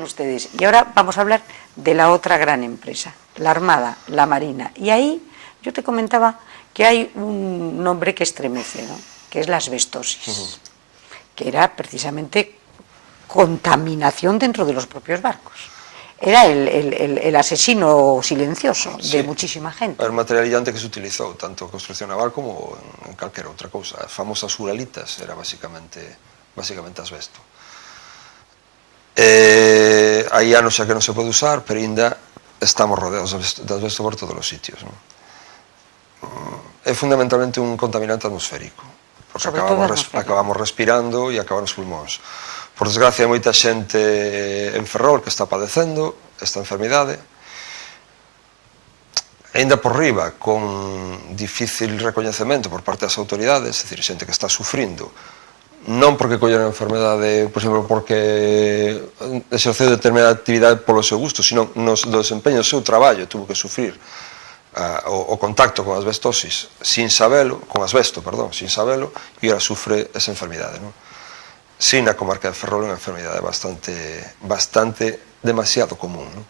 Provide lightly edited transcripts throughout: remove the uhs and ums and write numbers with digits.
con ustedes. Y ahora vamos a hablar de la otra gran empresa, la Armada, la Marina. Y ahí yo te comentaba que hay un nombre que estremece, ¿no? Que es la asbestosis, que era precisamente contaminación dentro de los propios barcos. Era el asesino silencioso de muchísima gente. Era un material illante que se utilizou tanto en construcción naval como en calquera outra cousa. As famosas uralitas era basicamente asbesto. Hai anos xa que non se pode usar, pero ainda estamos rodeados de asbesto por todos os sitios, non? É fundamentalmente un contaminante atmosférico, porque acabamos respirando e acaban os pulmóns. Por desgracia, hai moita xente en Ferrol que está padecendo esta enfermidade, ainda por riba, con difícil recoñecemento por parte das autoridades, é dicir, xente que está sufrindo, non porque colleron a enfermedade, por exemplo, porque exerceu determinada actividade polo seu gusto, sino no desempeño do seu traballo, tuvo que sufrir o contacto con asbestosis sin sabelo, con asbesto, perdón, sin sabelo, e ahora sufre esa enfermidade, non? Sí, na comarca de Ferrol é unha enfermidade demasiado común, ¿no?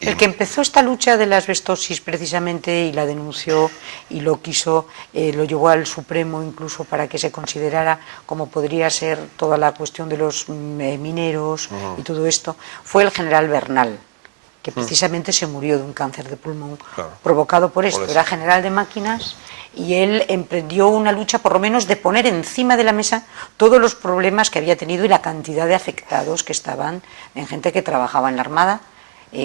El que empezó esta lucha de la asbestosis precisamente y la denunció y lo quiso, lo llevó al Supremo incluso para que se considerara como podría ser toda la cuestión de los mineros y todo esto, fue el general Bernal, que precisamente se murió de un cáncer de pulmón provocado por esto. Era general de máquinas y él emprendió una lucha por lo menos de poner encima de la mesa todos los problemas que había tenido y la cantidad de afectados que estaban en gente que trabajaba en la Armada,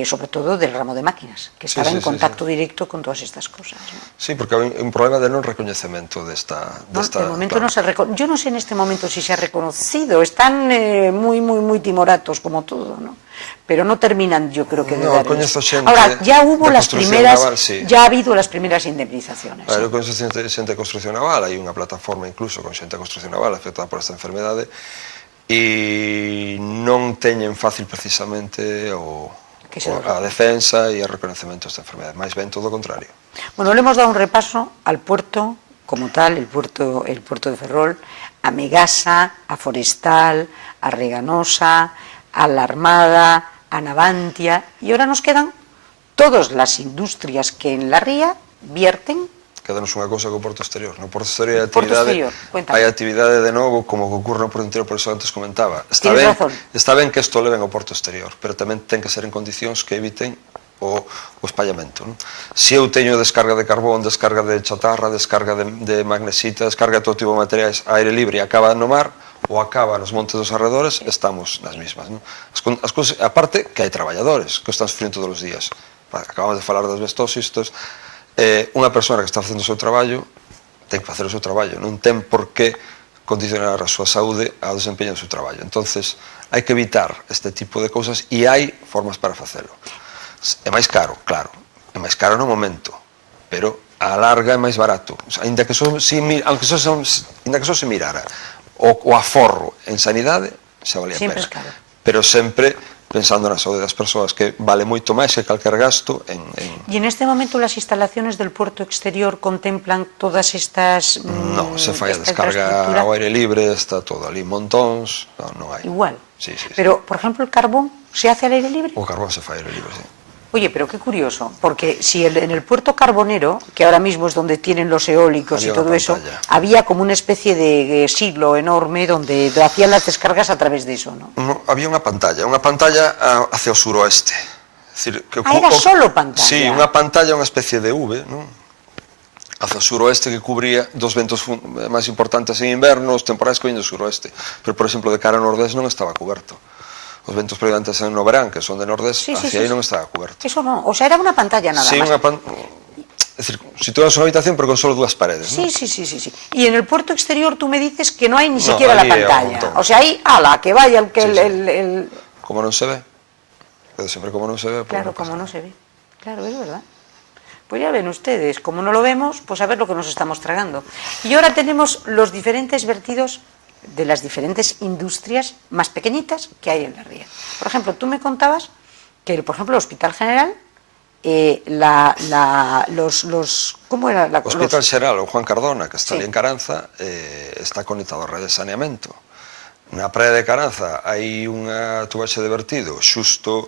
sobre todo del ramo de máquinas, que estaba en contacto directo con todas estas cosas, ¿no? Sí, porque hai un problema de non recoñecemento desta... De momento non se reconoce. Yo no sé en este momento si se ha reconocido, están muy timoratos como todo, ¿no? Pero no terminan, yo creo que de dar eso. Ahora, ya hubo las primeras, ya ha habido las primeras indemnizaciones. Eu coñezo xente de construcción naval, hai unha plataforma incluso con xente de construcción naval afectada por esta enfermedade e non teñen fácil precisamente a defensa e o reconocemento desta enfermedade, máis ben todo o contrario. Bueno, le hemos dado un repaso al puerto como tal, el puerto de Ferrol, a Megasa, a Forestal, a Reganosa, a la Armada, a Navantia, y ahora nos quedan todas las industrias que en la ría vierten. Quedanos unha cousa co Porto Exterior. No Porto Exterior hai actividade de novo como que ocorre no Porto Interior, por eso antes comentaba. Está ben que isto leven ao Porto Exterior, pero tamén ten que ser en condicións que eviten o espallamento. Se eu teño descarga de carbón, descarga de chatarra, descarga de magnesita, descarga de todo tipo de materiais a aire libre e acaba no mar ou acaba nos montes dos arredores, estamos nas mismas. As cousas, aparte que hai traballadores que están sufrindo todos os días. Acabamos de falar das asbestosis, unha persona que está facendo o seu traballo ten que facer o seu traballo, non ten por que condicionar a súa saúde ao desempeño do seu traballo. Entonces, hai que evitar este tipo de cousas e hai formas para facelo. É máis caro, claro, é máis caro no momento, pero a larga é máis barato. Ainda que só se mirara o aforro en sanidade, xa valía a pena. Pero sempre pensando na saúde das persoas, que vale moito máis que calquer gasto en... ¿Y en este momento las instalaciones del puerto exterior contemplan todas estas... No, se fai a descarga ao aire libre, está todo ali, montóns, non hai. Igual. Sí. Pero, por ejemplo, el carbón, ¿se hace al aire libre? O carbón se fai ao aire libre, sí. Oye, pero qué curioso, porque si en el puerto carbonero, que ahora mismo es donde tienen los eólicos y todo eso, había como una especie de silo enorme donde hacían las descargas a través de eso, ¿no? No, había unha pantalla hacia o suroeste. Era solo pantalla? Sí, unha pantalla, unha especie de V, non? Hacia o suroeste que cubría dos ventos máis importantes en inverno, os temporais que viñen do suroeste. Pero, por exemplo, de cara ao nordés non estaba coberto. Os ventos predominantes no verán, que son de nordés, hacia aí non estaba coberto. Eso non, o sea, era unha pantalla nada sí, máis. Es decir, situada en unha habitación, pero con solo dúas paredes, ¿no? Sí. Y en el puerto exterior tú me dices que no hay ni siquiera la pantalla. O sea, ahí, ala, que vaya el... Como non se ve. Pero siempre como non se ve... Claro, como non se ve. Claro, es verdad. Pues ya ven ustedes, como no lo vemos, pues a ver lo que nos estamos tragando. Y ahora tenemos los diferentes vertidos de las diferentes industrias más pequeñitas que hay en la ría. Por ejemplo, tú me contabas que, por ejemplo, el Hospital General, ¿cómo era la cosa? Hospital Xeral, o Juan Cardona, que está ali en Caranza, está conectado a rede de saneamento. Na praia de Caranza hai unha tubaxe de vertido xusto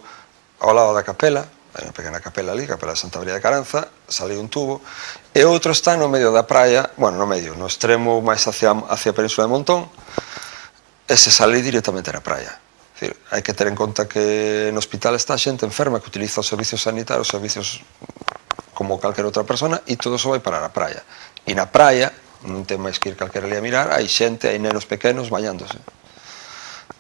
ao lado da capela, hai unha pequena capela ali, capela de Santa María de Caranza, sale un tubo, e outro está no medio da praia, bueno, no medio, no extremo máis hacia a Península de Montón, e se sale directamente na praia. É dicir, hai que ter en conta que no hospital está xente enferma que utiliza os servicios sanitarios, os servicios como calquera outra persona, e todo iso vai parar a praia. E na praia, non ten máis que ir calquera ali a mirar, hai xente, hai nenos pequenos bañándose.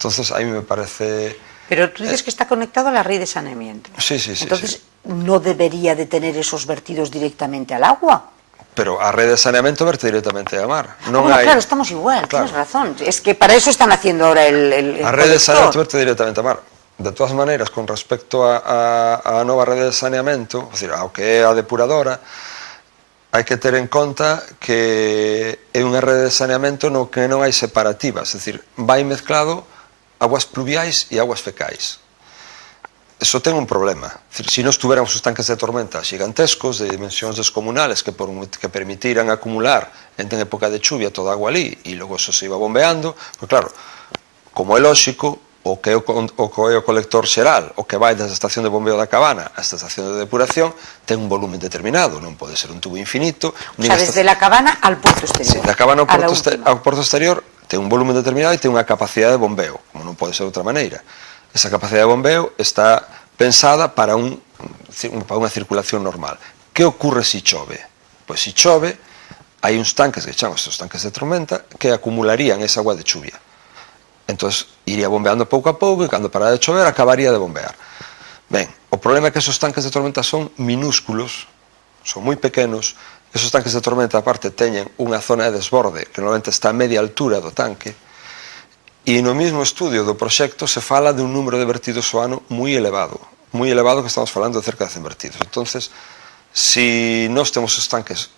Entonces, a mí me parece... Pero tú dices que está conectado a la red de saneamiento. Sí, sí, sí. Entonces, ¿no debería de tener esos vertidos directamente al agua? Pero a red de saneamiento verte directamente a mar. Non bueno, hai... claro, estamos igual, claro. Tienes razón. Es que para eso están haciendo ahora el a red de saneamiento verte directamente a mar. De todas maneiras, con respecto a nova rede de saneamento, é dicir, ao que é a depuradora, hai que ter en conta que é unha rede de saneamento no que non hai separativas, é dicir, vai mezclado aguas pluviais e aguas fecais. Eso ten un problema. Se nós tuviéramos os tanques de tormenta gigantescos, de dimensións descomunales, que permitiran acumular en época de chuvia toda a agua ali, e logo eso se iba bombeando, pues claro, como é lóxico, o que é o colector xeral, o que vai desde a estación de bombeo da Cabana hasta a estación de depuración, ten un volumen determinado, non pode ser un tubo infinito. O sea, desde la Cabana al puerto exterior. Sí, da Cabana ao porto exterior ten un volumen determinado e ten unha capacidade de bombeo, como non pode ser de outra maneira. Esa capacidade de bombeo está pensada para unha circulación normal. Que ocorre se chove? Pois se chove, hai uns tanques que chamamos os tanques de tormenta que acumularían esa agua de chuvia. Entón, iría bombeando pouco a pouco e cando parara de chover, acabaría de bombear. Ben, o problema é que esos tanques de tormenta son minúsculos, son moi pequenos. Esos tanques de tormenta, aparte, teñen unha zona de desborde que normalmente está a media altura do tanque, e no mesmo estudio do proxecto se fala de un número de vertidos ao ano moi elevado que estamos falando de cerca de 100 vertidos. Entonces, se nós temos os tanques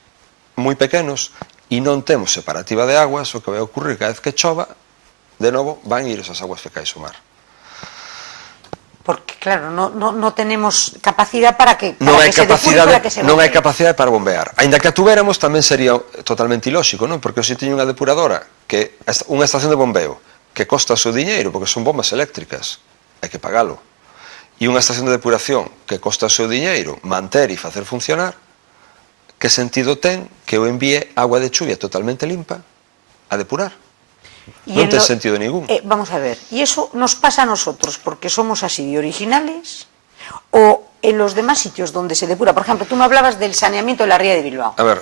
moi pequenos e non temos separativa de aguas, o que vai ocurrir cada vez que chova, de novo, van ir esas aguas fecais ao mar. Porque, claro, no tenemos capacidad para que non hai capacidade para bombear. Ainda que a tuvéramos, tamén sería totalmente ilóxico, non? Porque se tiñe unha depuradora, que unha estación de bombeo, que costa o seu diñeiro, porque son bombas eléctricas, hai que pagalo. E unha estación de depuración que costa o seu diñeiro manter e facer funcionar, que sentido ten que eu envíe agua de chuvia totalmente limpa a depurar? Non ten sentido ningún. Vamos a ver, ¿y eso nos pasa a nosotros porque somos así de originales o en los demás sitios donde se depura? Por ejemplo, tú me hablabas del saneamiento de la ría de Bilbao. A ver,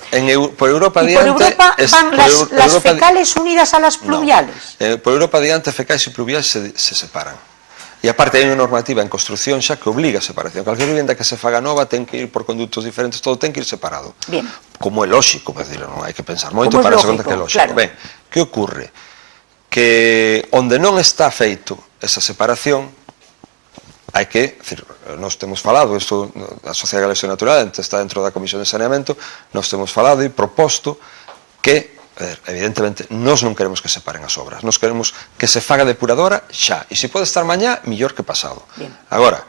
por Europa adiante... ¿Por Europa van las fecales unidas a las pluviales? No, por Europa adiante fecais e pluviales se separan. E aparte hai unha normativa en construcción xa que obliga a separación. Calquer vivenda que se faga nova ten que ir por conductos diferentes, todo ten que ir separado. Bien. Como é lóxico, non hai que pensar moito para darse conta que é lóxico. Claro. Ben, que ocorre? Que onde non está feito esa separación, hai que, nós temos falado, isto, a Sociedade Galega Natural está dentro da Comisión de Saneamento, nós temos falado e proposto que, evidentemente, nós non queremos que se paren as obras, nós queremos que se faga depuradora xa, e se pode estar mañá, millor que pasado. Bien. Agora,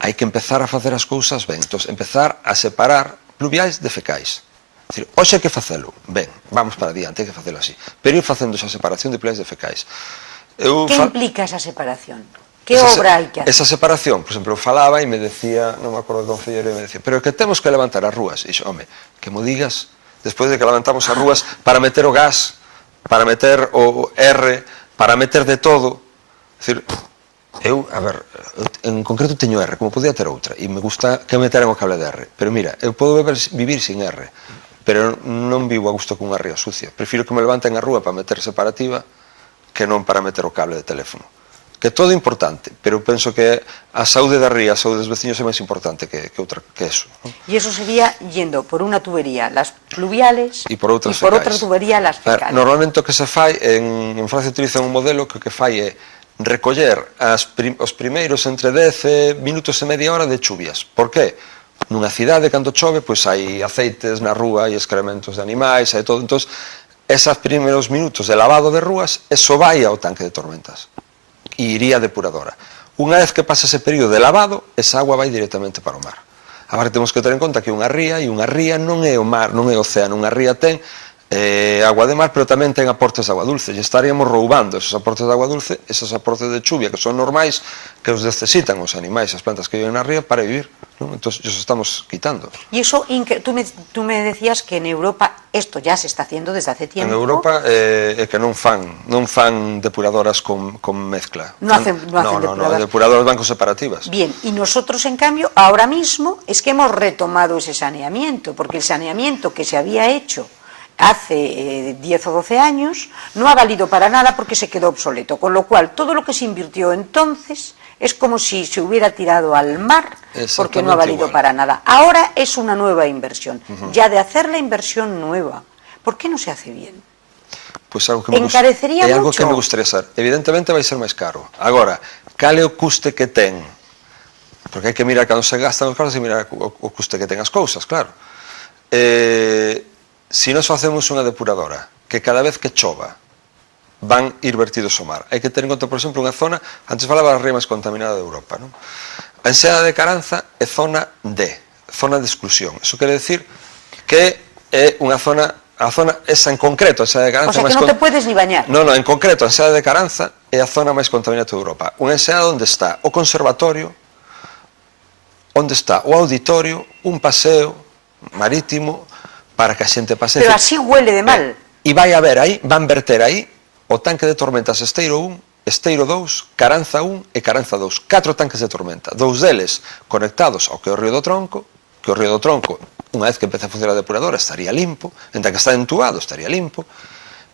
hai que empezar a facer as cousas ben, entón, empezar a separar pluviais de fecais. É dicir, hoxe hai que facelo, ben, vamos para diante, hai que facelo así, pero ir facendo esa separación de pluviais de fecais. Que implica esa separación? Que obra hai que hacer? Esa separación, por exemplo, eu falaba e me decía, non me acordo do concelleiro, e me decía, pero que temos que levantar as rúas. E dixo, home, que mo digas, despois de que levantamos as rúas, para meter o gas, para meter o R, para meter de todo. É dicir, eu, a ver, en concreto teño R, como podía ter outra, e me gusta que meteran o cable de R. Pero mira, eu podo vivir sin R, pero non vivo a gusto con unha ría sucia. Prefiro que me levanten a rúa para meter separativa que non para meter o cable de teléfono. Que todo é importante, pero penso que a saúde da ría, a saúde dos veciños é máis importante que eso. E eso sería yendo por unha tubería las pluviales e por outra tubería las fecales. Normalmente o que se fai, en Francia utilizan un modelo que o que fai é recoller os primeiros entre 10 minutos e media hora de chuvias. Por que? Nunha cidade, cando chove, pois hai aceites na rúa, hai excrementos de animais, hai todo. Entón, esos primeiros minutos de lavado de rúas, eso vai ao tanque de tormentas. E iría a depuradora. Unha vez que pasa ese período de lavado, esa agua vai directamente para o mar. Agora temos que ter en conta que unha ría non é o mar, non é o océano, unha ría ten agua de mar, pero tamén ten aportes de agua dulce, e estaríamos roubando esos aportes de agua dulce, esos aportes de chuvia que son normais, que os necesitan os animais, as plantas que viven na ría para vivir, ¿no? Entonces os estamos quitando. Y eso, tú me decías que en Europa esto ya se está haciendo desde hace tiempo. En Europa é que non fan depuradoras con mezcla. No hacen depuradoras. Depuradoras van con separativas. Bien, y nosotros en cambio ahora mismo es que hemos retomado ese saneamiento, porque el saneamiento que se había hecho hace 10 o 12 años no ha valido para nada porque se quedó obsoleto, con lo cual todo lo que se invirtió entonces es como si se hubiera tirado al mar porque no ha valido para nada. Ahora es una nueva inversión, ya de hacer la inversión nueva, ¿por qué no se hace bien? Pois algo que encarecería é algo mucho. Que me gustaría saber. Evidentemente vai ser máis caro. Agora, cal é o custe que ten? Porque hai que mirar cando se gastan os carros e mirar o custe que ten as cousas, claro. Si nós facemos unha depuradora que cada vez que chova van ir vertidos ao mar, hai que ter en conta, por exemplo, unha zona, antes falaba da ría máis contaminada de Europa, non? A enseada de Caranza é zona D, zona de exclusión. Eso quere decir que é unha zona, a zona esa en concreto, a enseada de Caranza... O sea, que non te puedes ni bañar. No, en concreto, a enseada de Caranza é a zona máis contaminada de Europa. Unha enseada onde está o conservatorio, onde está o auditorio, un paseo marítimo para que a xente pase... Pero así huele de mal. E vai haber aí, van verter aí o tanque de tormentas Esteiro 1, Esteiro 2, Caranza 1 e Caranza 2. 4 tanques de tormenta. 2 deles conectados ao que é o Río do Tronco, que o Río do Tronco, unha vez que empece a funcionar a depuradora, estaría limpo, entre que está entubado, estaría limpo,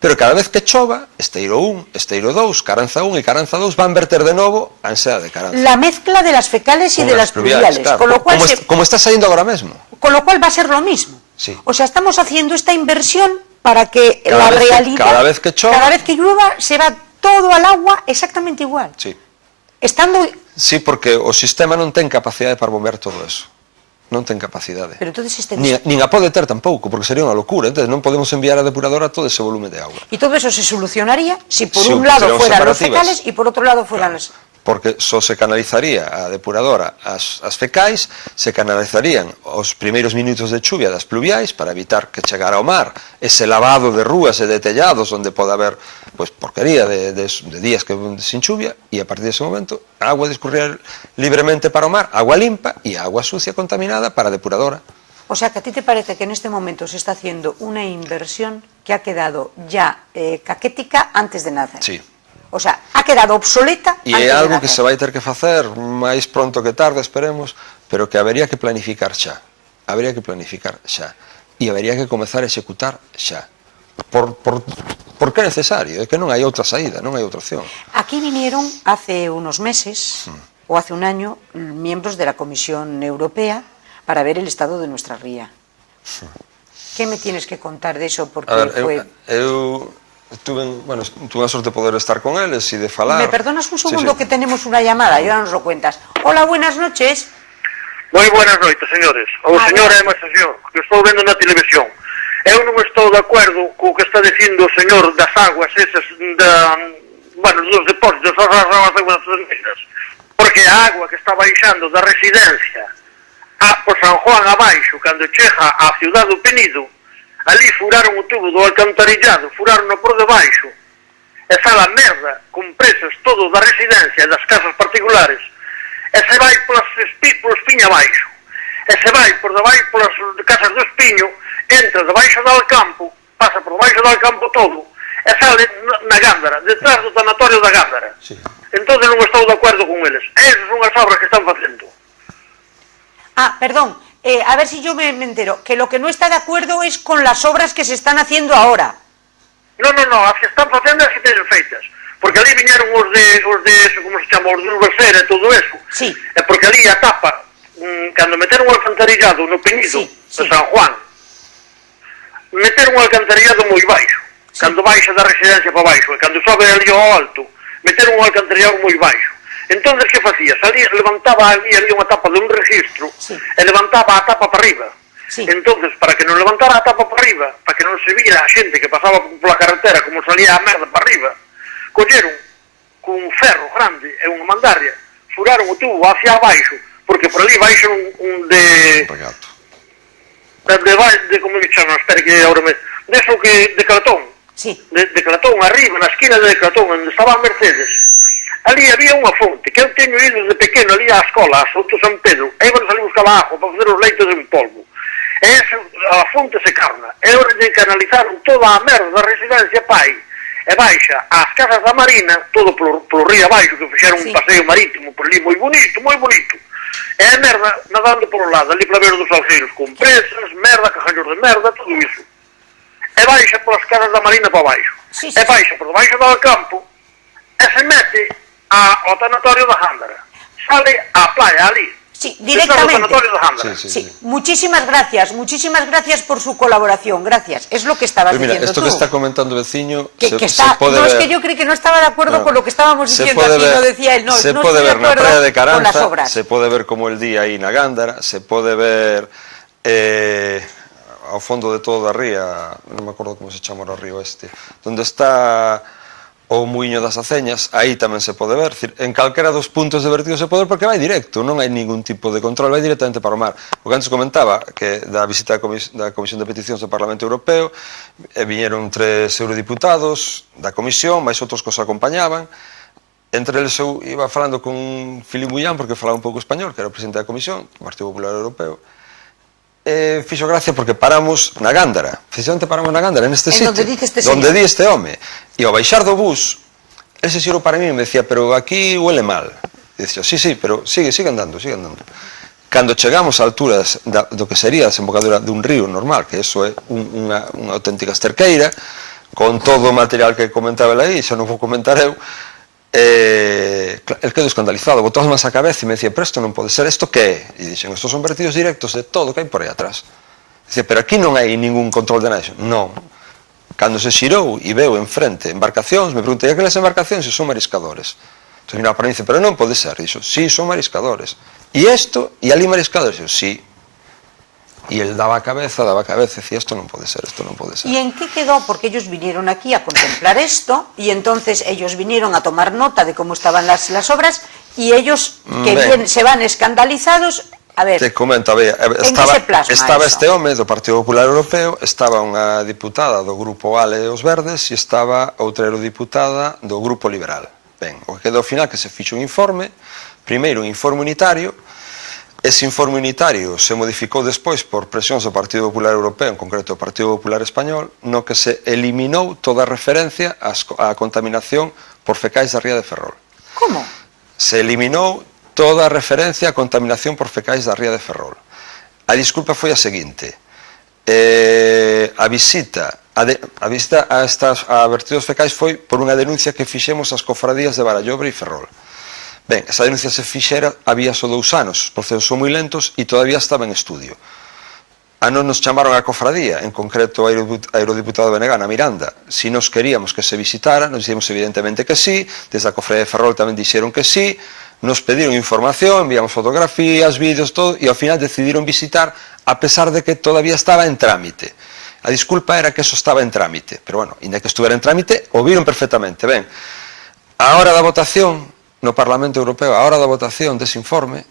pero cada vez que chova, Esteiro 1, Esteiro 2, Caranza 1 e Caranza 2 van verter de novo a enseada de Caranza. La mezcla de las fecales y de las pluviales, claro, con lo cual como está saindo agora mesmo. Con lo cual va a ser lo mismo. Sí. O sea, estamos haciendo esta inversión para que la realidad, cada vez que chova, cada vez que llueva, se va todo al agua exactamente igual. Sí. Estando... Sí, porque o sistema non ten capacidade para bombear todo eso. Non ten capacidade. Pero entonces nin a pode ter tampouco, porque sería unha locura. Entonces non podemos enviar a depuradora todo ese volumen de agua. Y todo eso se solucionaría si por un lado fueran los fecales y por otro lado fueran las... Porque só se canalizaría a depuradora as fecais, se canalizarían os primeiros minutos de chuvia das pluviais para evitar que chegara ao mar ese lavado de rúas e de tellados onde pode haber porquería de días que sin chuvia, e a partir dese momento a agua discurría libremente para o mar, agua limpa e agua sucia contaminada para a depuradora. O sea, que a ti te parece que en este momento se está haciendo una inversión que ha quedado ya caquética antes de nacer. Sí. O sea, ha quedado obsoleta antes de nacer. E é algo que se vai ter que facer máis pronto que tarde, esperemos, pero que habería que planificar xa. Habería que planificar xa. E habería que comezar a executar xa. Porque é necesario, é que non hai outra saída, non hai outra opción. Aquí vinieron hace unos meses, o hace un año, miembros de la Comisión Europea para ver el estado de nuestra ría. ¿Qué me tienes que contar de eso? Porque tuve a sorte de poder estar con eles e de falar. ¿Me perdonas un segundo que tenemos una llamada y ahora nos lo cuentas? Hola, buenas noches. Moi buenas noites, señores. O señor é unha sesión que estou vendo na televisión. Eu non estou de acordo co que está dicindo o señor das aguas esas dos depósitos das aguas negras, porque a agua que está baixando da residencia por San Juan abaixo, cando chega á ciudad do Penido, ali furaron o tubo do alcantarillado, furaron-no por debaixo, e sale a merda con presas todo da residencia, das casas particulares, e se vai polos piña abaixo, e se vai por debaixo polas casas do Espiño, entra debaixo do Alcampo, pasa por debaixo do Alcampo todo, e sale na Gándara, detrás do tanatorio da Gándara. Sí. Entón non estou de acordo con eles. Esas son as obras que están facendo. Perdón. A ver si yo me entero, que lo que no está de acuerdo es con las obras que se están haciendo ahora. No, as que están facendo as que teñen feitas. Porque ali viñeron os de como se chama, os de Urbacera e todo eso. Sí. E porque ali a tapa, cando meteron o alcantarillado no Penido de San Juan, meteron o alcantarillado moi baixo. Sí. Cando baixa da residencia para baixo, e cando sobe ali ao alto, meteron o alcantarillado moi baixo. Entonces, que facías? Ali levantaba ali unha tapa de un registro, e levantaba a tapa para arriba. Sí. Entonces, para que non levantara a tapa para arriba, para que non se vira a xente que pasaba pola carretera como salía a merda para arriba, colleron con un ferro grande e unha mandarria, furaron o tubo hacia abaixo, porque por ali baixo un de como me chama, espera que agora me... de eso que, de Clatón, de Clatón, arriba, na esquina de Clatón, onde estaba a Mercedes, ali había unha fonte, que eu teño ido de pequeno ali á escola, a Souto San Pedro, e iban a salir buscar a agua para fazer os leitos en polvo. E a fonte se carna, e ahora lle canalizaron toda a merda da residencia Pai, e baixa ás casas da Marina, todo polo río abaixo, que fixeron un paseo marítimo por ali moi bonito, moi bonito. E a merda nadando por o lado, ali para ver dos Salgueiros, con presas, merda, cajallos de merda, todo iso. E baixa polas casas da Marina para baixo. E baixa por debaixo do campo, e se mete ao tanatorio da Gándara. Sale á playa ali. Sí, directamente. Muchísimas gracias por su colaboración, gracias. Es lo que estabas diciendo esto tú. que está comentando el vecino se puede ver. Es que yo creí que no estaba de acuerdo con lo que estábamos diciendo aquí, lo decía él. No, se puede ver na praia de Caranza, se puede ver como el día aí na Gándara, se puede ver ao fondo de todo da ría, non me acordo como se chama o río este, donde está o Muiño das Aceñas, aí tamén se pode ver, en calquera dos puntos de vertido se pode ver porque vai directo, non hai ningún tipo de control, vai directamente para o mar. O que antes comentaba, que da visita da Comisión de Peticións do Parlamento Europeo, viñeron 3 eurodiputados da Comisión, máis outros que os acompañaban, entre eles eu iba falando con Filipe Bullán, porque falaba un pouco español, que era o presidente da Comisión, do Partido Popular Europeo, fixo gracia porque paramos na Gándara, precisamente paramos na Gándara, neste sitio, donde di este home, e ao baixar do bus, el se xirou para mí e me decía, pero aquí huele mal, e dixo, sí, pero sigue andando. Cando chegamos a alturas do que sería a desembocadura dun río normal, que eso é unha auténtica esterqueira, con todo o material que comentaba aí, xa non vou comentar eu, el quedou escandalizado, botou as mans a cabeza e me decía, pero isto non pode ser, isto que é? E dixen, estos son vertidos directos de todo que hai por aí atrás. Dicía, pero aquí non hai ningún control de nada. Non. Cando se xirou e veu enfrente embarcacións, me preguntei, aquelas embarcacións se son mariscadores? Entón miraba para mí e dice, pero non pode ser. Dixo, sí, son mariscadores. E isto, e ali mariscadores? Dixo, sí. Y él daba cabeza, decía, esto no puede ser. ¿Y en qué quedó? Porque ellos vinieron aquí a contemplar esto y entonces ellos vinieron a tomar nota de cómo estaban las obras y ellos que se van escandalizados. A ver, te comento, a ver, estaba este home do Partido Popular Europeo, estaba unha diputada do Grupo ALE e os Verdes e estaba outra eurodiputada do Grupo Liberal. Ben, o que quedou ao final que se fixo un informe, primeiro un informe unitario. Ese informe unitario se modificou despois por presións do Partido Popular Europeo, en concreto do Partido Popular Español, no que se eliminou toda referencia á contaminación por fecais da ría de Ferrol. Como? Se eliminou toda referencia á contaminación por fecais da ría de Ferrol. A disculpa foi a seguinte, a visita a vertidos fecais foi por unha denuncia que fixemos ás cofradías de Barallobre e Ferrol. Ben, esa denuncia se fixera había só 2 anos, os procesos son moi lentos e todavía estaba en estudio. A non nos chamaron a cofradía, en concreto a eurodiputado Benegana Miranda, si nos queríamos que se visitara, nos dixemos evidentemente que sí, desde a cofradía de Ferrol tamén dixeron que sí, nos pediron información, enviamos fotografías, vídeos, todo, e ao final decidiron visitar, a pesar de que todavía estaba en trámite. A disculpa era que eso estaba en trámite, pero bueno, inda que estuvera en trámite, o viron perfectamente. Ben, a hora da votación no Parlamento Europeo, a hora da votación dese informe,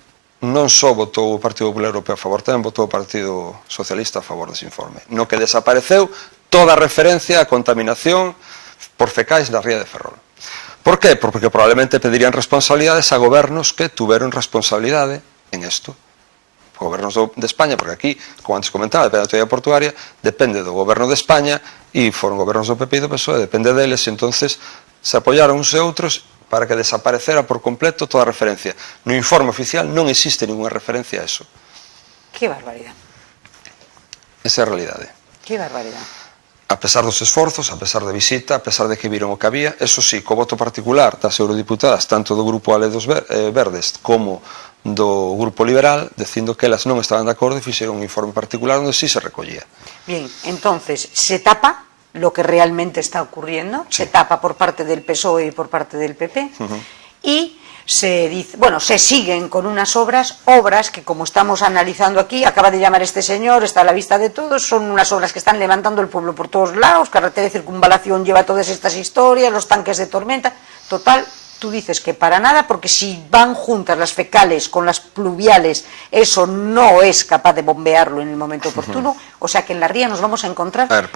non só votou o Partido Popular Europeo a favor, tamén votou o Partido Socialista a favor dese informe, no que desapareceu toda referencia á contaminación por fecais da ría de Ferrol. Por qué? Porque probablemente pedirían responsabilidades a gobernos que tuveron responsabilidade en isto. Gobernos de España, porque aquí, como antes comentaba, depende da autoridade portuaria, depende do goberno de España, e foron gobernos do PP e do PSOE, depende deles, e entonces se apoyaron uns e outros para que desaparecera por completo toda referencia. No informe oficial non existe ninguna referencia a eso. Que barbaridade. Esa é a realidade. Que barbaridade. A pesar dos esforzos, a pesar da visita, a pesar de que viron o que había, eso sí, co voto particular das eurodiputadas, tanto do Grupo ALE dos Verdes como do Grupo Liberal, dicindo que elas non estaban de acordo e fixeron un informe particular onde sí se recollía. Bien, entonces, se tapa lo que realmente está ocurriendo, sí. Se tapa por parte del PSOE y por parte del PP, y se dice, bueno, se siguen con unas obras que como estamos analizando aquí, acaba de llamar este señor, está a la vista de todos, son unas obras que están levantando el pueblo por todos lados, carretera de circunvalación lleva todas estas historias, los tanques de tormenta, total, tú dices que para nada, porque si van juntas las fecales con las pluviales, eso no es capaz de bombearlo en el momento oportuno, o sea que en la ría nos vamos a encontrar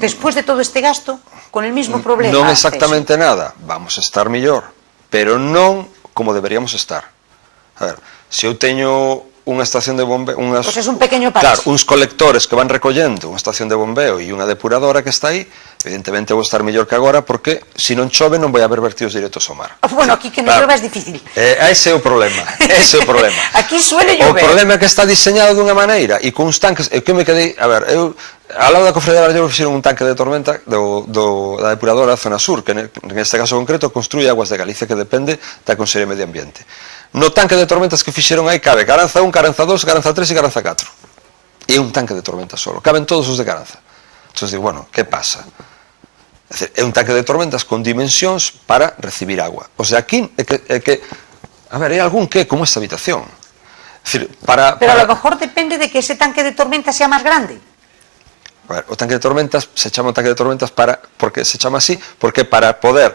Despois de todo este gasto, con el mismo problema. Non exactamente nada, vamos a estar mellor, pero non como deberíamos estar. A ver, se eu teño unha estación de bombeo, Pois é un pequeño parche. Claro, uns colectores que van recollendo unha estación de bombeo e unha depuradora que está aí, evidentemente vou estar mellor que agora, porque se non chove non vai haber vertidos directos ao mar. Bueno, aquí que non chove é difícil. Ese é o problema, ese é o problema. Aquí suele llover. O problema é que está diseñado dunha maneira e con uns tanques, que me quedei, a ver, eu ao lado da Cofradía de Barallobre fixeron un tanque de tormenta da depuradora Zona Sur, que neste caso concreto construye Aguas de Galicia, que depende da Consellería de Medio Ambiente. No tanque de tormentas que fixeron aí cabe Caranza 1, Caranza 2, Caranza 3 e Caranza 4. E un tanque de tormentas solo, caben todos os de Caranza. Entón digo, bueno, que pasa? É un tanque de tormentas con dimensións para recibir agua. O sea, aquí é que a ver, hai algún que como esta habitación. Pero a lo mejor depende de que ese tanque de tormentas sea máis grande. A ver, o tanque de tormentas se chama tanque de tormentas porque se chama así, porque para poder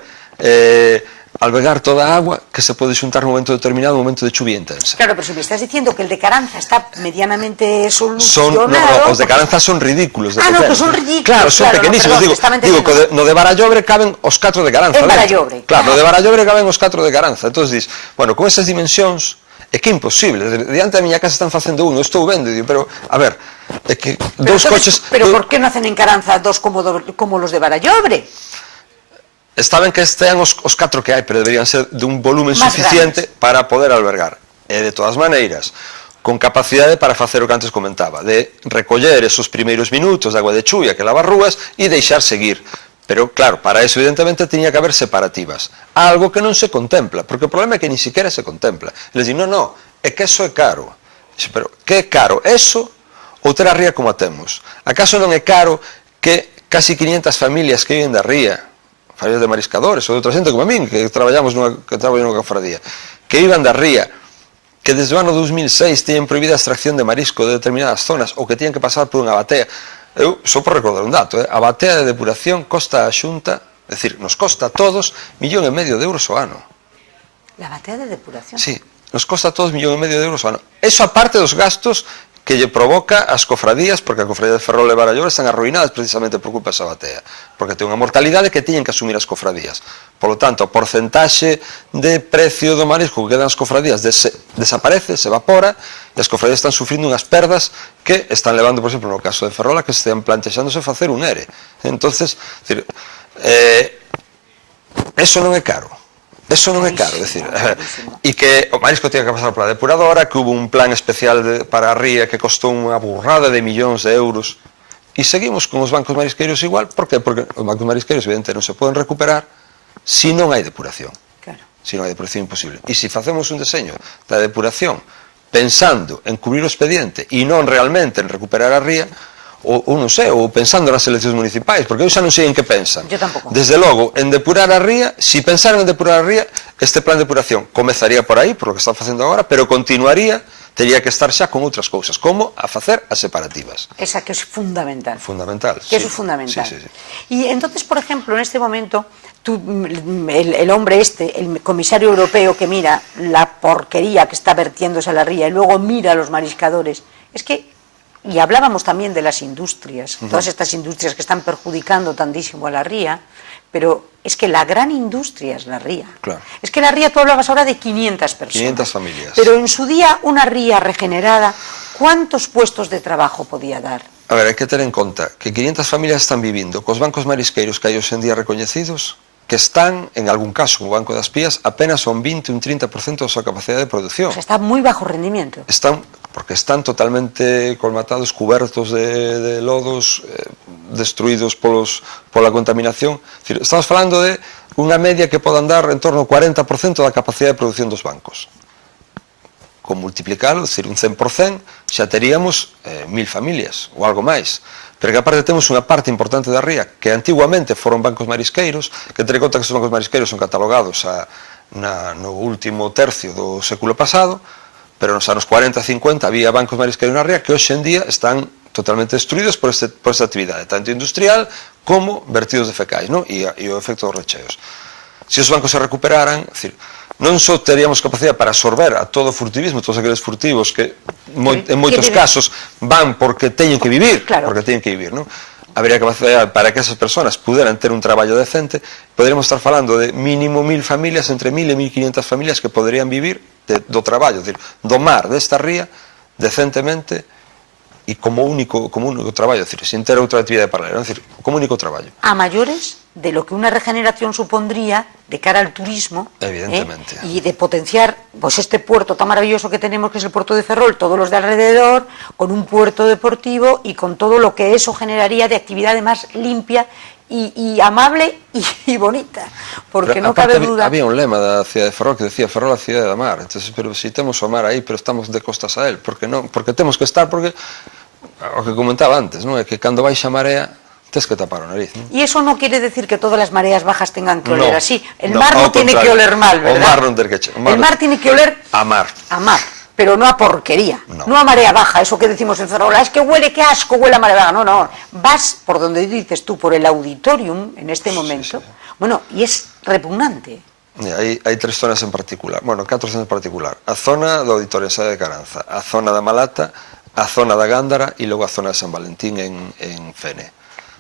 albergar toda a agua que se pode xuntar nun momento determinado, un momento de chuvia intensa. Claro, pero se me estás dicindo que el de Caranza está medianamente solucionado... Os de Caranza son ridículos. No, que son ridículos. Claro, son pequenísimos. Digo que no de Barallobre caben os 4 de Caranza. En Barallobre. Claro, no de Barallobre caben os 4 de Caranza. Entón dis, bueno, con esas dimensións é que é imposible. Diante da miña casa están facendo uno, estou vendo, pero, a ver, é que dous coches... Pero por que non hacen en Caranza dos como los de Barallobre? Está ben que estean os 4 que hai, pero deberían ser de un volumen suficiente para poder albergar. E de todas maneiras, con capacidade para facer o que antes comentaba, de recoller esos primeiros minutos de agua de chuvia que lava rúas e deixar seguir. Pero, claro, para eso, evidentemente, tiña que haber separativas. Algo que non se contempla, porque o problema é que ni siquiera se contempla. E les digo, no, é que eso é caro. Pero, que é caro? Eso ou ter a ría como a temos? Acaso non é caro que casi 500 familias que viven da ría, familias de mariscadores ou de outra xente como a min, que traballo nunha cofradía, que vivan da ría, que desde o ano 2006 teñen prohibida a extracción de marisco de determinadas zonas ou que teñen que pasar por unha batea. Eu só por recordar un dato, a batea de depuración costa a Xunta, é dicir, nos costa a todos 1,5 millón de euros ao ano. La batea de depuración? Sí, nos costa a todos 1,5 millón de euros ao ano. Eso aparte dos gastos que lle provoca as cofradías, porque a cofradía de Ferrol e Barallobre están arruinadas precisamente por culpa desa batea, porque ten unha mortalidade que tiñen que asumir as cofradías. Por lo tanto, o porcentaxe de precio do marisco que quedan as cofradías desaparece, se evapora, e as cofradías están sufrindo unhas perdas que están levando, por exemplo, no caso de Ferrol, a que estén plantexándose facer un ERE. Entonces, eso non é caro. Eso non é caro, decir, e que o marisco tiña que pasar pola depuradora, que hubo un plan especial para a ría que costou unha burrada de millóns de euros, e seguimos con os bancos marisqueiros igual. Por que? Porque os bancos marisqueiros, evidentemente, non se poden recuperar se non hai depuración. Claro. Se non hai depuración, imposible. E se facemos un deseño da depuración pensando en cubrir o expediente e non realmente en recuperar a ría, ou non sei, ou pensando nas eleccións municipais, porque eu xa non sei en que pensan. Yo tampouco. Desde logo, en depurar a ría, se pensaran en depurar a ría, este plan de depuración comezaría por aí, por lo que están facendo agora, pero continuaría, tería que estar xa con outras cousas, como a facer as separativas. Esa que é fundamental. Fundamental, que sí. Eso es fundamental. Sí. Y entonces, por ejemplo, en este momento, el hombre el comisario europeo que mira la porquería que está vertiéndose a la ría y luego mira a los mariscadores, es que... Y hablábamos también de las industrias, todas estas industrias que están perjudicando tantísimo a la ría, pero es que la gran industria es la ría. Claro. Es que la ría, tú hablabas ahora de 500 personas. 500 familias. Pero en su día, una ría regenerada, ¿cuántos puestos de trabajo podía dar? A ver, hai que ter en conta que 500 familias están vivindo cos bancos marisqueiros que hai hoxe en día recoñecidos, que están, en algún caso, como o Banco das Pías, apenas un 20 un 30% da súa capacidade de produción. O sea, está moi bajo rendimiento. Porque están totalmente colmatados, cubertos de lodos, destruídos pola contaminación. Es decir, estamos falando de unha media que pode andar en torno ao 40% da capacidade de produción dos bancos. Con multiplicalo, é dicir, un 100%, xa teríamos 1.000 familias, ou algo máis. Pero que aparte temos unha parte importante da ría que antiguamente foron bancos marisqueiros, que ten en conta que os bancos marisqueiros son catalogados no último tercio do século pasado, pero nos anos 40 e 50 había bancos marisqueiros na ría que hoxe en día están totalmente destruídos por esta actividade, tanto industrial como vertidos de fecais, ¿no? e o efecto dos recheos. Se os bancos se recuperaran, é dicir, non só teríamos capacidade para absorber a todo o furtivismo, todos aqueles furtivos que en moitos casos van porque teñen que vivir, claro. porque teñen que vivir, non? habría que facer para que esas persoas puderan ter un traballo decente. Poderíamos estar falando de mínimo 1000 familias, entre 1000 e 1500 familias que poderían vivir do traballo, do mar desta ría decentemente e como único traballo, sin ter outra actividade paralela, como único traballo. A mayores de lo que una regeneración supondría de cara al turismo, evidentemente, y de potenciar pues este puerto tan maravilloso que tenemos, que es el puerto de Ferrol, todos los de alrededor, con un puerto deportivo y con todo lo que eso generaría de actividad más limpia y amable y bonita, porque pero, no cabe duda. Había un lema da cidade de Ferrol que decía Ferrol a cidade da mar. Entonces, pero si temos o mar aí, pero estamos de costas a él, porque non? Porque temos que estar, porque o que comentaba antes, non é que cando baixa a marea tens que tapar o nariz, ¿no? Y eso no quiere decir que todas las mareas bajas tengan que oler así. El no, mar no tiene que oler mal, ¿verdad? O mar non ten que el mar tiene que oler a mar. A mar, pero no a porquería, no a marea baja, eso que decimos en Ferrol, es que huele, qué asco, huele a marea baja. No, no, vas por donde dices tú, por el auditorium en este momento, bueno, y es repugnante. Hai 3 zonas en particular, bueno, 4 zonas en particular. A zona do Auditorio Sade de Caranza, a zona da Malata, a zona da Gándara e logo a zona de San Valentín en Fene.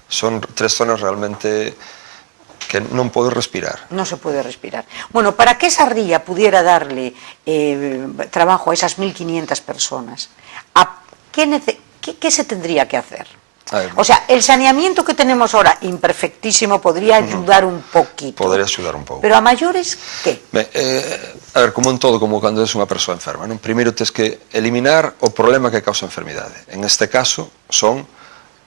Son 3 zonas realmente que non podo respirar. No se puede respirar. Bueno, para que esa ría pudiera darle trabajo a esas 1500 personas, ¿qué se tendría que hacer? O sea, el saneamiento que tenemos ahora, imperfectísimo, podría ayudar un poquito. Podría ayudar un pouco. Pero a mayores, ¿qué? A ver, como en todo, como cando es unha persoa enferma, non? Primeiro tens que eliminar o problema que causa a enfermidade. En este caso, son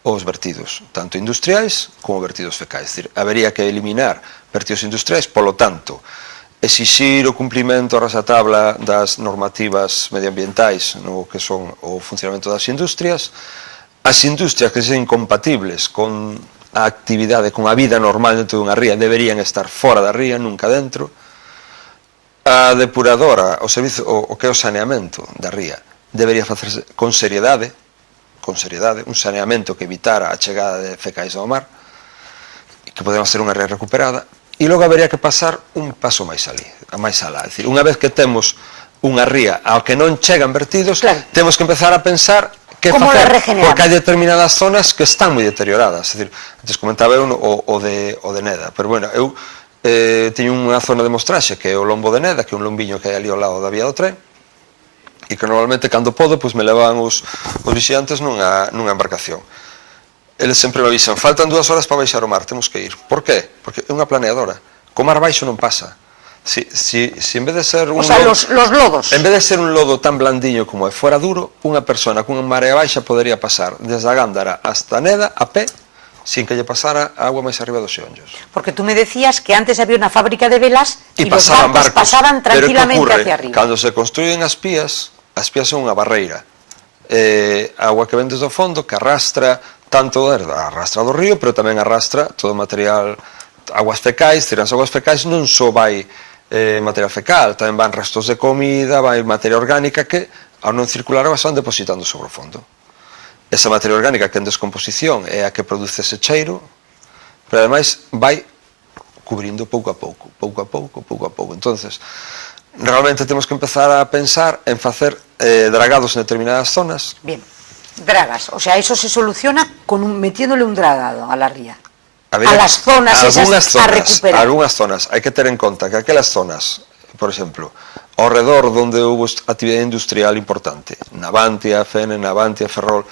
os vertidos, tanto industriais como vertidos fecais. Es decir, habería que eliminar vertidos industriais, polo tanto, exixir o cumprimento a rajatabla das normativas medioambientais no que son o funcionamento das industrias, as industrias que sean incompatibles con a actividade, con a vida normal dentro dunha ría, deberían estar fora da ría, nunca dentro. A depuradora, o servizo, o que é o saneamento da ría, debería facerse con seriedade, un saneamento que evitara a chegada de fecais ao mar, que podemos ser unha ría recuperada, e logo habería que pasar un paso máis alá. É dicir, unha vez que temos unha ría ao que non chegan vertidos, claro, temos que empezar a pensar que facer, porque hai determinadas zonas que están moi deterioradas. É dicir, antes comentaba eu o de Neda, pero bueno, eu teño unha zona de mostraxe que é o lombo de Neda, que é un lombiño que hai ali ao lado da vía do tren, e que normalmente cando podo me levan os vixiantes nunha embarcación. Eles sempre me avisan, faltan 2 horas para baixar o mar, temos que ir. Por qué? Porque é unha planeadora. Co mar baixo non pasa. Si en vez de ser un los lodos, en vez de ser un lodo tan blandiño como é fora duro, unha persona cunha marea baixa podería pasar desde a Gándara hasta Neda a pé, sin que lle pasara a agua máis arriba dos xeonllos. Porque tú me decías que antes había unha fábrica de velas e los barcos pasaban tranquilamente hacia arriba. Cando se construyen as pías son unha barreira. Agua que ven desde o fondo, que arrastra tanto arrastra do río, pero tamén arrastra todo o material, aguas fecais, tiras aguas fecais, non só vai material fecal, tamén van restos de comida, vai materia orgánica que, ao non circular, vas van depositando sobre o fondo. Esa materia orgánica que en descomposición é a que produce ese cheiro, pero ademais vai cubrindo pouco a pouco. Entonces, realmente temos que empezar a pensar en facer dragados en determinadas zonas. Bien, dragas, o sea, eso se soluciona metiéndole un dragado a la ría. A las zonas esas a recuperar. Algunhas zonas, hai que ter en conta que aquelas zonas, por exemplo, ao redor onde houve actividade industrial importante, Navantia, Fene, Navantia, Ferrol,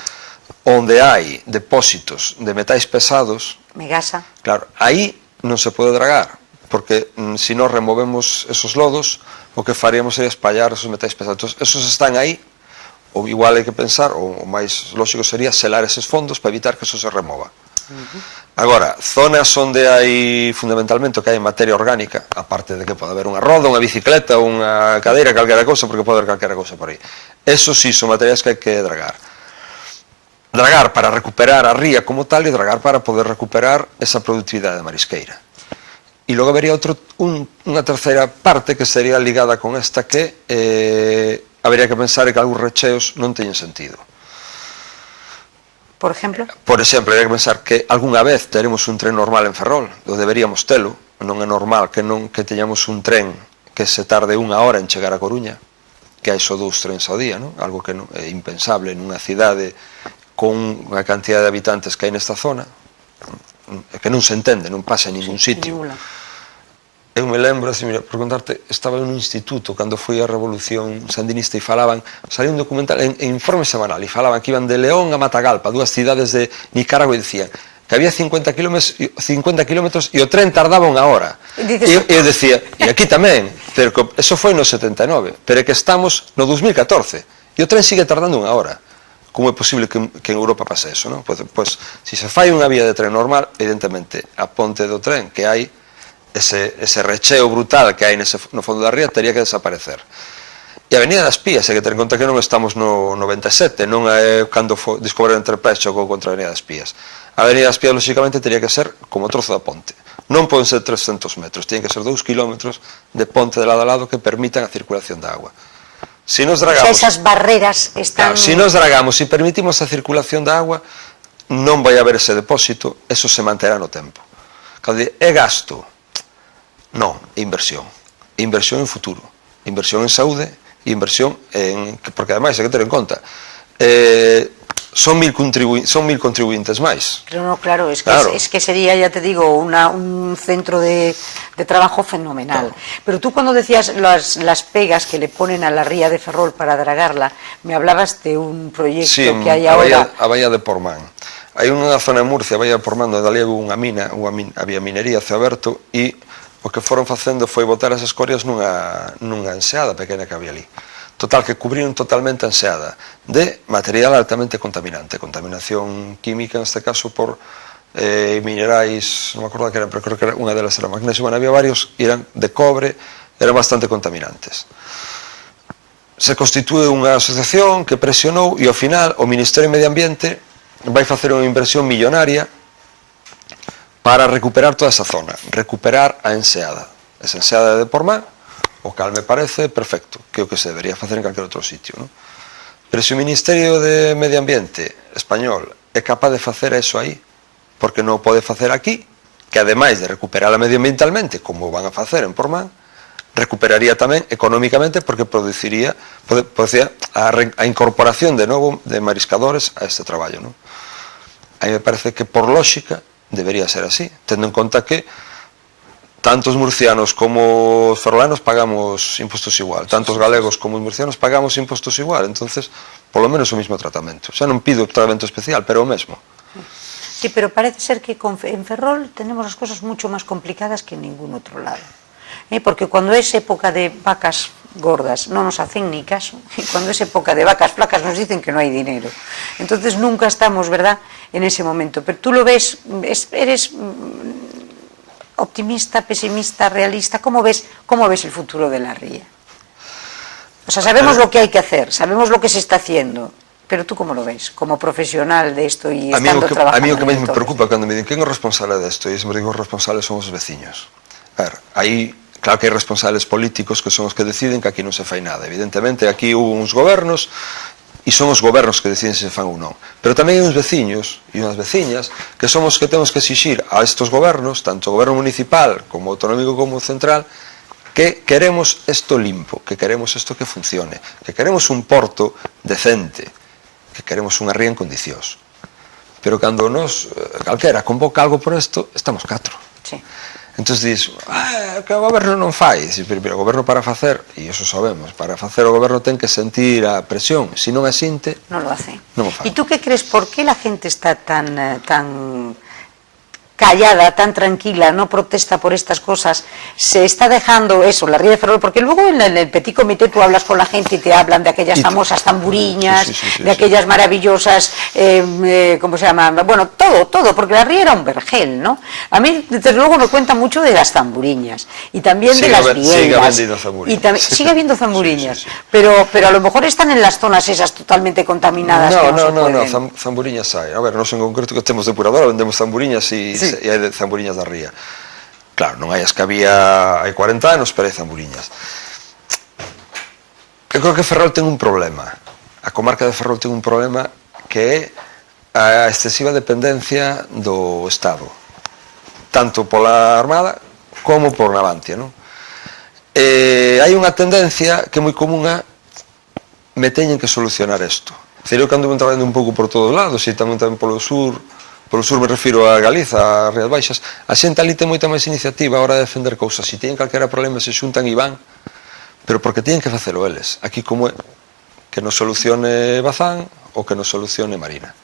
onde hai depósitos de metais pesados, Megasa, claro, aí non se pode dragar, porque se nós removemos esos lodos, o que faríamos sería espallar esos metais pesados. Entonces, esos están aí, ou igual hai que pensar, ou o máis lógico sería selar eses fondos para evitar que eso se remova. Agora, zonas onde hai fundamentalmente o que hai materia orgánica, aparte de que pode haber unha roda, unha bicicleta, unha cadeira, calquera cousa, porque pode haber calquera cousa por aí. Eso sí son materiais que hai que dragar. Dragar para recuperar a ría como tal e dragar para poder recuperar esa productividade marisqueira. E logo habería unha terceira parte que sería ligada con esta que habería que pensar que algúns recheos non teñen sentido. Por exemplo? Por exemplo, habería que pensar que algunha vez teremos un tren normal en Ferrol, ou deberíamos telo. Non é normal que teñamos un tren que se tarde 1 hora en chegar a Coruña, que hai só 2 trens ao día, non? Algo que é impensable nunha cidade con unha cantidad de habitantes que hai nesta zona. que non se entende, non pasa en ningún sitio. Eu me lembro, así, mira, por contarte, estaba en un instituto cando foi a Revolución Sandinista e falaban, salía un documental en Informe Semanal, e falaban que iban de León a Matagalpa, dúas cidades de Nicaragua, e decían que había 50 kilómetros e o tren tardaba unha hora. E eu decía, e aquí tamén, pero eso foi no 79, pero é que estamos no 2014 e o tren sigue tardando unha hora. Como é posible que en Europa pase eso, non? Pois, se se fai unha vía de tren normal, evidentemente, a ponte do tren que hai, ese recheo brutal que hai no fondo da ría, teria que desaparecer. E a Avenida das Pías, hai que ter en conta que non estamos no 97, non é cando descobriron Entrepecho contra a Avenida das Pías. A Avenida das Pías, lóxicamente, teria que ser como o trozo da ponte. Non poden ser 300 metros, tienen que ser 2 kilómetros de ponte de lado a lado que permitan a circulación da agua. Si nos dragamos, esas barreras están... Claro, si nos dragamos e permitimos a circulación da agua, non vai haber ese depósito, eso se manterá no tempo. É gasto? Non, é inversión. Inversión en futuro, inversión en saúde, inversión en... Porque ademais hai que ter en conta, son mil contribuyentes máis. Pero no, claro, es que sería, ya te digo, un centro de trabajo fenomenal. Claro. Pero tú cuando decías las pegas que le ponen a la ría de Ferrol para dragarla, me hablabas de un proyecto que hay ahora... a Baía de Pormán. Hai unha zona en Murcia, a Baía de Pormán, onde ali había unha mina, había minería, ceo aberto, e o que foron facendo foi botar as escorias nunha enseada pequena que había ali. Total, que cubriron totalmente a enseada de material altamente contaminante, contaminación química, neste caso por minerais, non me acordo que eran, pero creo que unha delas era magnesio, bueno, había varios, eran de cobre, eran bastante contaminantes. Se constitúe unha asociación que presionou e ao final o Ministerio de Medio Ambiente vai facer unha inversión millonaria para recuperar toda esa zona, recuperar a enseada. Esa enseada de Pormán, o cal me parece perfecto, que é o que se debería facer en calquer outro sitio, non? Pero se o Ministerio de Medio Ambiente español é capaz de facer eso aí, porque non o pode facer aquí, que ademais de recuperala medioambientalmente, como van a facer en Pormán, recuperaría tamén económicamente, porque produciría a incorporación de novo de mariscadores a este traballo, non? A mí me parece que por lógica debería ser así, tendo en conta que tanto os murcianos como os ferrolanos pagamos impostos igual, tanto os galegos como os murcianos pagamos impostos igual, entonces, polo menos o mismo tratamento. Xa non pido tratamento especial, pero o mesmo. Sí, pero parece ser que en Ferrol tenemos as cosas mucho más complicadas que en ningún otro lado. Porque cuando es época de vacas gordas no nos hacen ni caso, y cuando es época de vacas flacas nos dicen que no hay dinero. Entonces nunca estamos, ¿verdad?, en ese momento. Pero tú lo ves, eres optimista, pesimista, realista. ¿Cómo ves el futuro de la ría? O sea, sabemos lo que hay que hacer, sabemos lo que se está haciendo, pero tú ¿cómo lo ves? Como profesional de esto y estando trabajando. A mí o que me preocupa cando me dicen quen é o responsable desto, e sempre digo os responsables son os veciños. A ver, aí, claro que hai responsables políticos que son os que deciden que aquí non se fai nada. Evidentemente, aquí hubo uns gobernos e son os gobernos que deciden se fan ou non. Pero tamén hai uns veciños e unhas veciñas que somos que temos que exixir a estes gobernos, tanto o goberno municipal como autonómico como central, que queremos isto limpo, que queremos isto que funcione, que queremos un porto decente, que queremos unha ría en condicións. Pero cando nos, calquera, convoca algo por isto, estamos catro. Sí. Entón dis, que o goberno non fai, pero o goberno para facer, e iso sabemos, para facer o goberno ten que sentir a presión, se non a sinte, non lo hace. Non o fai. E tú que crees, por que la gente está tan callada, tan tranquila, no protesta por estas cosas, se está dejando eso, la ría de Ferrol, porque luego en el petit comité tú hablas con la gente y te hablan de aquellas famosas tamburiñas, de aquellas maravillosas, ¿cómo se llama? Bueno, todo, porque la ría era un vergel, ¿no? A mí, desde luego, me cuenta mucho de las tamburiñas, y también de las viegas. Sigue habiendo zamburiñas, pero a lo mejor están en las zonas esas totalmente contaminadas. No, zamburiñas hai. A ver, nos en concreto que temos depuradora, vendemos zamburiñas e hai de zamburiñas da ría. Claro, non hai as que había hai 40 anos, pero hai zamburiñas. Eu creo que Ferrol ten un problema. A comarca de Ferrol ten un problema que é a excesiva dependencia do Estado, tanto pola Armada como por Navantia, non? Hai unha tendencia que é moi común a me teñen que solucionar isto. Eu cando me traballando un pouco por todos lados e tamén polo sur, Polo sur me refiro a Galiza, a Rías Baixas, a xente ali ten moita máis iniciativa a hora de defender cousas. Se teñen calquera problema se xuntan e van, pero porque teñen que facelo eles. Aquí como é que nos solucione Bazán ou que nos solucione Marina.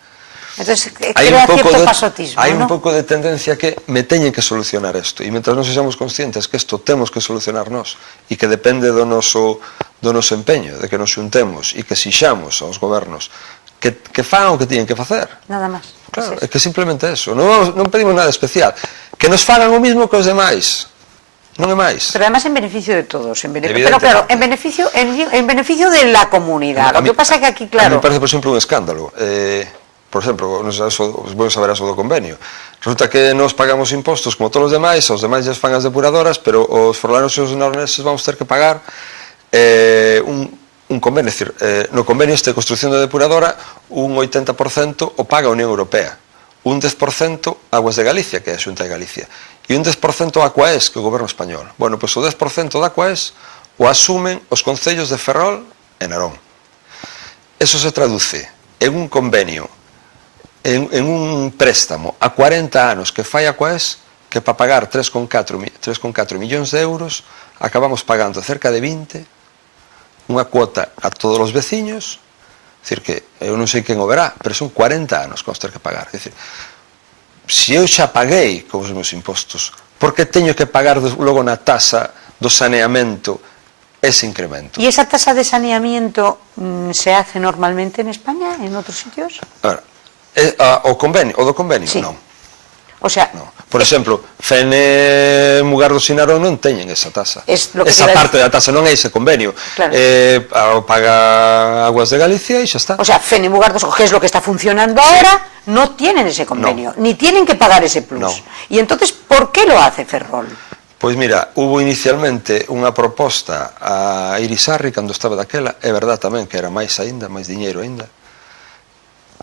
Entonces, crea cierto pasotismo, hai un pouco de tendencia que me teñen que solucionar isto, e mentras non sexamos conscientes que isto temos que solucionar nós, e que depende do noso empeño, de que nos xuntemos e que sixamos aos gobernos que fagan o que teñen que facer. Nada máis. Claro, é que simplemente eso, non pedimos nada especial, que nos fagan o mismo que os demais. Non é máis. Pero además en beneficio de todos, pero claro, en beneficio de la comunidade. Lo que pasa é que aquí, claro... A mí me parece, por exemplo, un escándalo. Por exemplo, vou saber aso do convenio. Resulta que nos pagamos impostos como todos os demais, aos demais lles fan as depuradoras, pero os forolanos e os naroneses vamos ter que pagar un convenio, é dicir, no convenio de construcción de depuradora un 80% o paga a Unión Europea, un 10% Aguas de Galicia, que é a Xunta de Galicia, e un 10% Aquaes, que é o goberno español. Bueno, pois o 10% de Aquaes o asumen os concellos de Ferrol e Narón. Eso se traduce en un convenio, en un préstamo a 40 anos que fai Aquaes, que para pagar 3,4 millóns de euros acabamos pagando cerca de 20, unha cuota a todos os veciños, é dicir que eu non sei quen o verá, pero son 40 anos que vamos ter que pagar. É dicir, se eu xa paguei con os meus impostos, por que teño que pagar logo na tasa do saneamento ese incremento? ¿Y esa tasa de saneamiento se hace normalmente en España, en otros sitios? A ver, o do convenio? Sí. Non. O sea, no. Por exemplo, Fene, Mugardos e Narón non teñen esa tasa. Esa parte da tasa non é ese convenio. Claro. Paga Aguas de Galicia e xa está. O sea, Fene, Mugardos, que es lo que está funcionando ahora, no tienen ese convenio, ni tienen que pagar ese plus. No. Y entonces, ¿por qué lo hace Ferrol? Pois mira, hubo inicialmente unha proposta a Irisarri cando estaba daquela, é verdad tamén que era máis diñeiro aínda.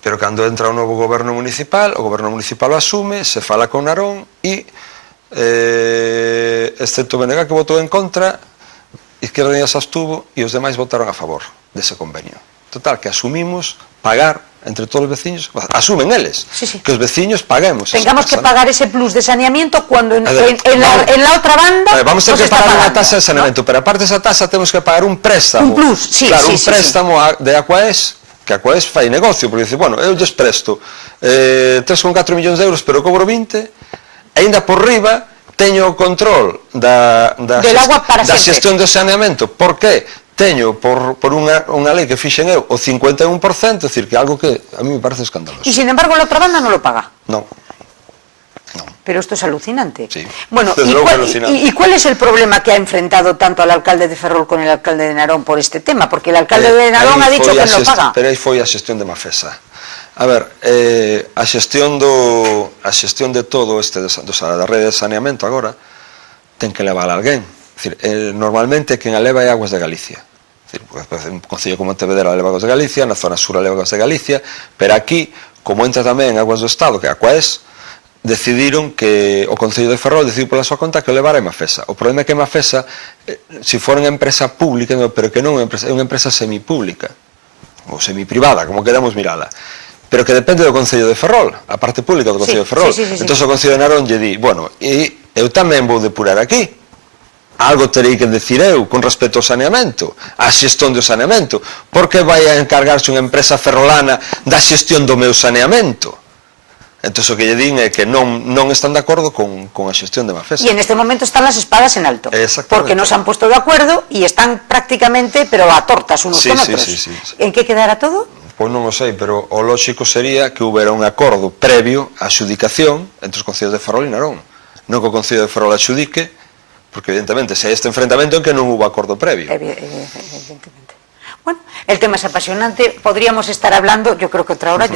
Pero cando entra o novo goberno municipal, o goberno municipal o asume, se fala con Narón e, excepto Benega que votou en contra, Izquierda Unida se abstuvo e os demais votaron a favor dese convenio. Total, que asumimos pagar entre todos os veciños, asumen eles, que os veciños paguemos. Tengamos que pagar ese plus de saneamiento cuando en la otra banda vamos a ter que pagar unha tasa de saneamento, pero aparte esa tasa temos que pagar un préstamo. Un plus, sí. Claro, un préstamo de Aquaes, que Aquaes fai negocio, porque dice, bueno, eu lles presto 3,4 millóns de euros, pero cobro 20, e ainda por riba teño o control da xestión do saneamento. Por que? Teño por unha lei que fixen eu o 51%, é dicir, que é algo que a mí me parece escandaloso. Y sin embargo la otra banda no lo paga. No. Pero esto es alucinante. Sí, bueno, ¿y cuál es el problema que ha enfrentado tanto al alcalde de Ferrol con el alcalde de Narón por este tema? Porque el alcalde de Narón ha dicho que no paga. Pero aí foi a xestión de Mafesa. A ver, a xestión de todo este da rede de saneamento agora ten que levar a alguén. Decir, normalmente quen a leva é Aguas de Galicia. Un concello como Pontevedra leva Aguas de Galicia, na zona sur leva Aguas de Galicia, pero aquí, como entra tamén Aguas do Estado, que é Aquaes, decidiron que o Concello de Ferrol decidiu pola súa conta que o levara a Mafesa. O problema é que Mafesa, se for unha empresa pública, pero que non é unha empresa semipública, ou semiprivada, como queramos mirala, pero que depende do Concello de Ferrol, a parte pública do Concello de Ferrol. Entón o Concello de Narón lle di, bueno, eu tamén vou depurar aquí, algo terei que decir eu con respecto ao saneamento, a xestión do saneamento. Por que vai a encargarse unha empresa ferrolana da xestión do meu saneamento? Entón, o que lle din é que non están de acordo con a xestión de Mafesa. Y en este momento están las espadas en alto. Porque no se han puesto de acuerdo y están prácticamente, pero a tortas unos con otros. Sí. ¿En qué quedará todo? Pois non o sei, pero o lóxico sería que houbera un acordo previo á xudicación entre os concellos de Ferrol e Narón. Non que o concello de Ferrol axudique, porque evidentemente se hai este enfrentamento en que non hubo acordo previo. Evidentemente. Bueno, el tema es apasionante, podríamos estar hablando, yo creo que otra hora,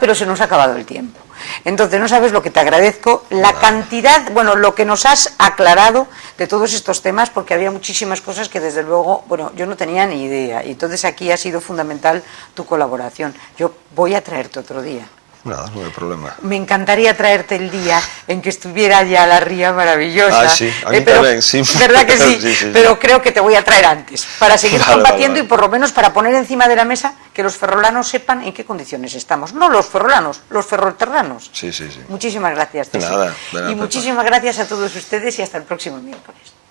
pero se nos ha acabado el tiempo. Entonces, no sabes lo que te agradezco, la cantidad, bueno, lo que nos has aclarado de todos estos temas, porque había muchísimas cosas que desde luego, bueno, yo no tenía ni idea, y entonces aquí ha sido fundamental tu colaboración. Yo voy a traerte otro día. Nada, no hay problema. Me encantaría traerte el día en que estuviera ya la ría maravillosa. Ah, sí, a mí también, sí. ¿Verdad que sí? Sí, sí, pero creo que te voy a traer antes, para seguir combatiendo vale. Y por lo menos para poner encima de la mesa que los ferrolanos sepan en qué condiciones estamos. No los ferrolanos, los ferrolterranos. Sí. Muchísimas gracias, Ceci. De nada, y muchísimas gracias a todos ustedes y hasta el próximo miércoles.